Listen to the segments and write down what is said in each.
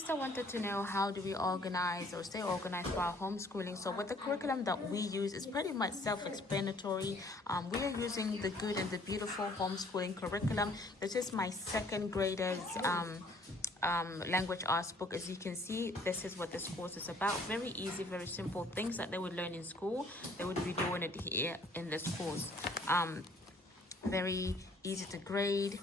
sister wanted to know how do we organize or stay organized for our homeschooling. So with the curriculum that we use is pretty much self-explanatory. We are using the Good and the Beautiful homeschooling curriculum. This is my second grader's language arts book. As you can see, this is what this course is about. Very easy, very simple things that they would learn in school. They would be doing it here in this course. Very easy to grade.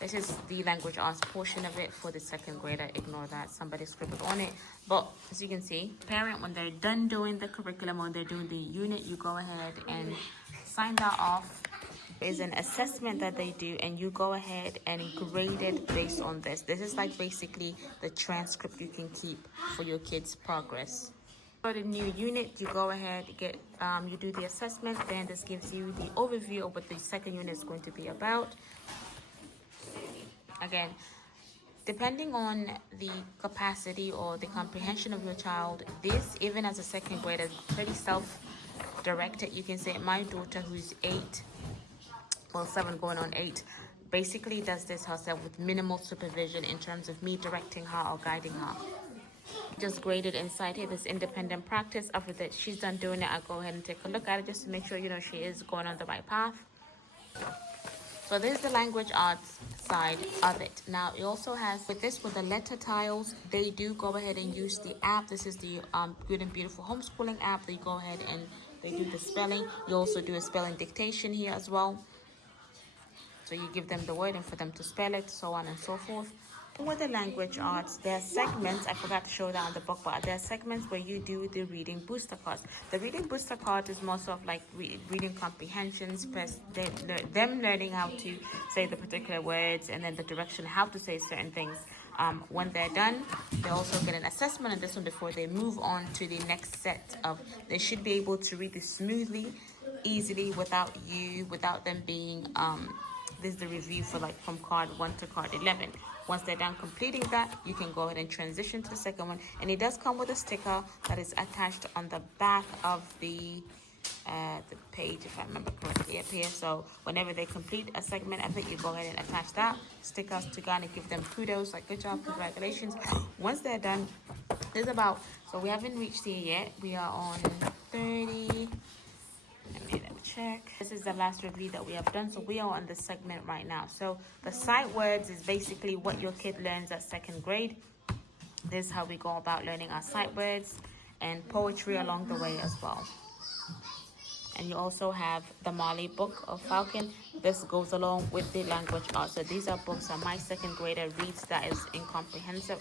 This is the language arts portion of it for the second grader. Ignore that, somebody scribbled on it. But as you can see, parent, when they're done doing the curriculum, when they're doing the unit, you go ahead and sign that off. There's an assessment that they do, and you go ahead and grade it based on this. This is like basically the transcript you can keep for your kids' progress. For the new unit, you go ahead, you do the assessment, then this gives you the overview of what the second unit is going to be about. Again, depending on the capacity or the comprehension of your child, this, even as a second grader, is pretty self-directed. You can say my daughter, who's 7 going on 8, basically does this herself with minimal supervision in terms of me directing her or guiding her. Just graded inside here, this independent practice. After that she's done doing it, I go ahead and take a look at it just to make sure, she is going on the right path. So this is the language arts side of it. Now it also has, with the letter tiles, they do go ahead and use the app. This is the Good and Beautiful homeschooling app. They go ahead and they do the spelling. You also do a spelling dictation here as well. So you give them the word and for them to spell it, so on and so forth. With the language arts, there are segments, I forgot to show that on the book, but there are segments where you do the reading booster cards. The reading booster card is more sort of like reading comprehensions, them learning how to say the particular words and then the direction, how to say certain things. When they're done, they also get an assessment on this one before they move on to the next set of, they should be able to read this smoothly, easily, without them being, this is the review for from card 1 to card 11. Once they're done completing that, you can go ahead and transition to the second one. And it does come with a sticker that is attached on the back of the page, if I remember correctly, up here. So whenever they complete a segment of it, you go ahead and attach that stickers to kind of give them kudos, like good job, congratulations. Once they're done, so we haven't reached here yet. We are on 30. Let me check. This is the last review that we have done, so we are on this segment right now. So the sight words is basically what your kid learns at second grade. This is how we go about learning our sight words, and poetry along the way as well. And you also have the Mali book of Falcon. This goes along with the language arts. So these are books that my second grader reads that is incomprehension.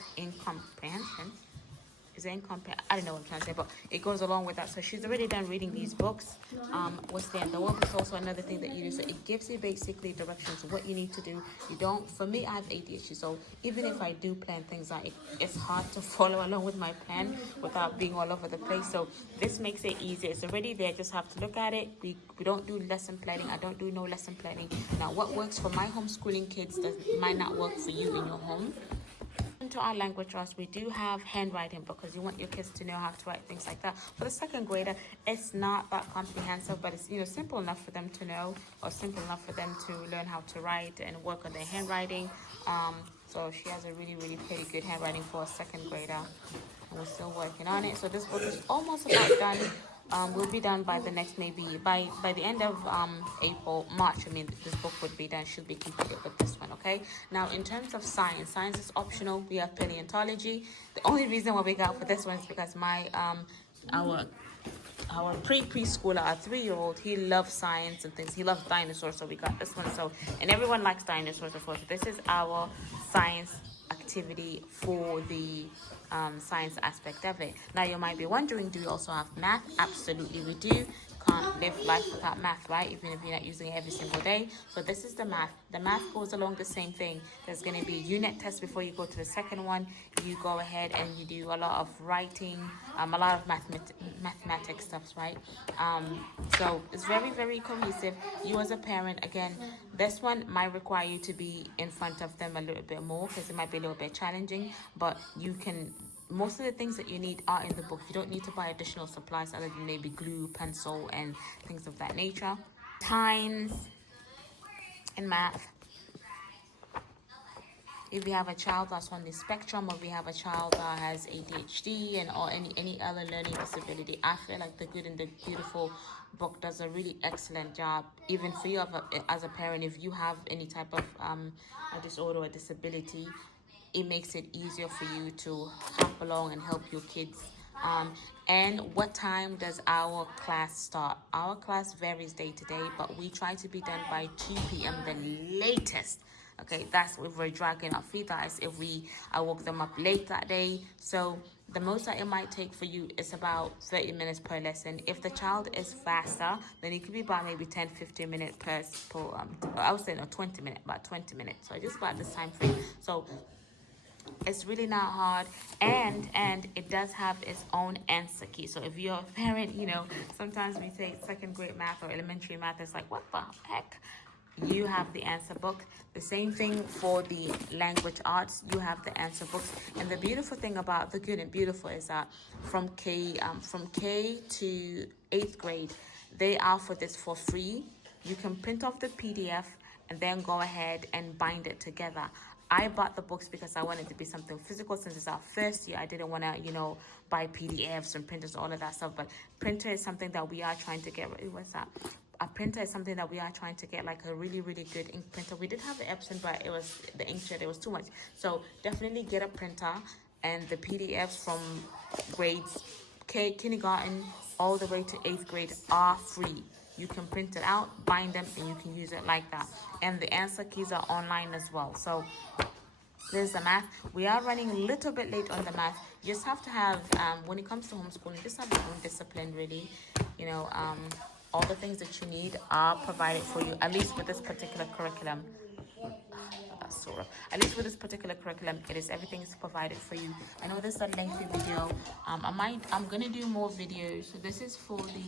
I don't know what I'm trying to say, but it goes along with that. So she's already done reading these books. What's there? The work is also another thing that you do. So it gives you basically directions of what you need to do. For me, I have ADHD, so even if I do plan things out, it's hard to follow along with my plan without being all over the place. So this makes it easier. It's already there. Just have to look at it. We don't do lesson planning. I don't do no lesson planning. Now, what works for my homeschooling kids might not work for you in your home. Into our language arts, we do have handwriting because you want your kids to know how to write, things like that. For the second grader, it's not that comprehensive, but it's simple enough for them to know, or simple enough for them to learn how to write and work on their handwriting. So she has a really pretty good handwriting for a second grader, and we're still working on it. So this book is almost about done. Will be done by the next, maybe by the end of March. This book would be done. Should be completed with this one. Okay. Now, in terms of science is optional. We have paleontology. The only reason why we got for this one is because our preschooler, our 3-year-old, he loves science and things. He loves dinosaurs, so we got this one. So, and everyone likes dinosaurs, of course. This is our science activity for the science aspect of it. Now you might be wondering, do we also have math? Absolutely we do. Can't live life without math, right? Even if you're not using it every single day. So this is the math. The math goes along the same thing. There's going to be a unit test before you go to the second one. You go ahead and you do a lot of writing, a lot of mathematics stuff, right? So it's very cohesive. You as a parent, again, this one might require you to be in front of them a little bit more because it might be a little bit challenging, but you can. Most of the things that you need are in the book. You don't need to buy additional supplies other than maybe glue, pencil, and things of that nature. Times in math. if you have a child that's on the spectrum, or if you have a child that has ADHD and or any other learning disability, I feel like The Good and the Beautiful book does a really excellent job, even for you as a parent. If you have any type of a disorder or disability, it makes it easier for you to hop along and help your kids. And what time does our class start? Our class varies day to day, but we try to be done by 2 p.m. the latest. Okay, that's if we're dragging our feet. That's if I woke them up late that day. So the most that it might take for you is about 30 minutes per lesson. If the child is faster, then it could be about maybe 10-15 minutes per I would say no, 20 minutes, about 20 minutes. So just about this time frame. So it's really not hard, and it does have its own answer key. So if you're a parent, sometimes we say second grade math or elementary math, it's like, what the heck? You have the answer book. The same thing for the language arts, you have the answer books. And the beautiful thing about The Good and Beautiful is that from K to 8th grade, they offer this for free. You can print off the PDF and then go ahead and bind it together. I bought the books because I wanted to be something physical. Since it's our first year, I didn't want to, buy PDFs and printers, all of that stuff. But printer is something that we are trying to get. What's that? A printer is something that we are trying to get, like a really, really good ink printer. We did have the Epson, but it was the inkjet. It was too much. So definitely get a printer. And the PDFs from grades kindergarten all the way to 8th grade are free. You can print it out, bind them, and you can use it like that. And the answer keys are online as well. So there's the math. We are running a little bit late on the math. You just have to have, when it comes to homeschooling, just have your own discipline, really. All the things that you need are provided for you, at least with this particular curriculum. At least with this particular curriculum, everything is provided for you. I know this is a lengthy video. I'm gonna do more videos. So this is for the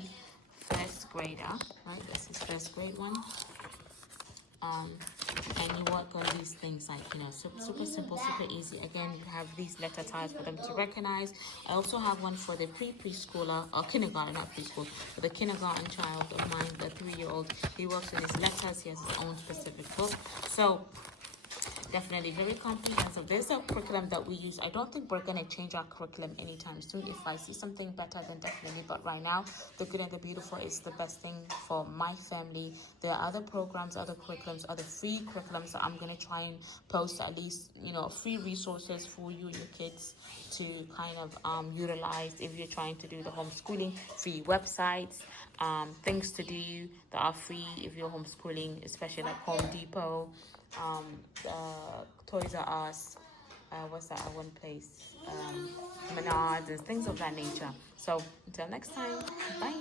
first grader, right? This is first grade one. And you work on these things like, super simple, super easy. Again, you have these letter types for them to recognize. I also have one for the preschooler, or kindergarten, not preschool, for the kindergarten child of mine, the 3-year-old. He works on his letters. He has his own specific book. So definitely very comprehensive. There's a curriculum that we use. I don't think we're going to change our curriculum anytime soon. If I see something better, then definitely. But right now, The Good and the Beautiful is the best thing for my family. There are other programs, other curriculums, other free curriculums that I'm going to try and post, at least, free resources for you and your kids to kind of utilize if you're trying to do the homeschooling. Free websites, things to do that are free if you're homeschooling, especially like Home Depot, Toys R Us, what's that one place, Menards, and things of that nature. So until next time, bye.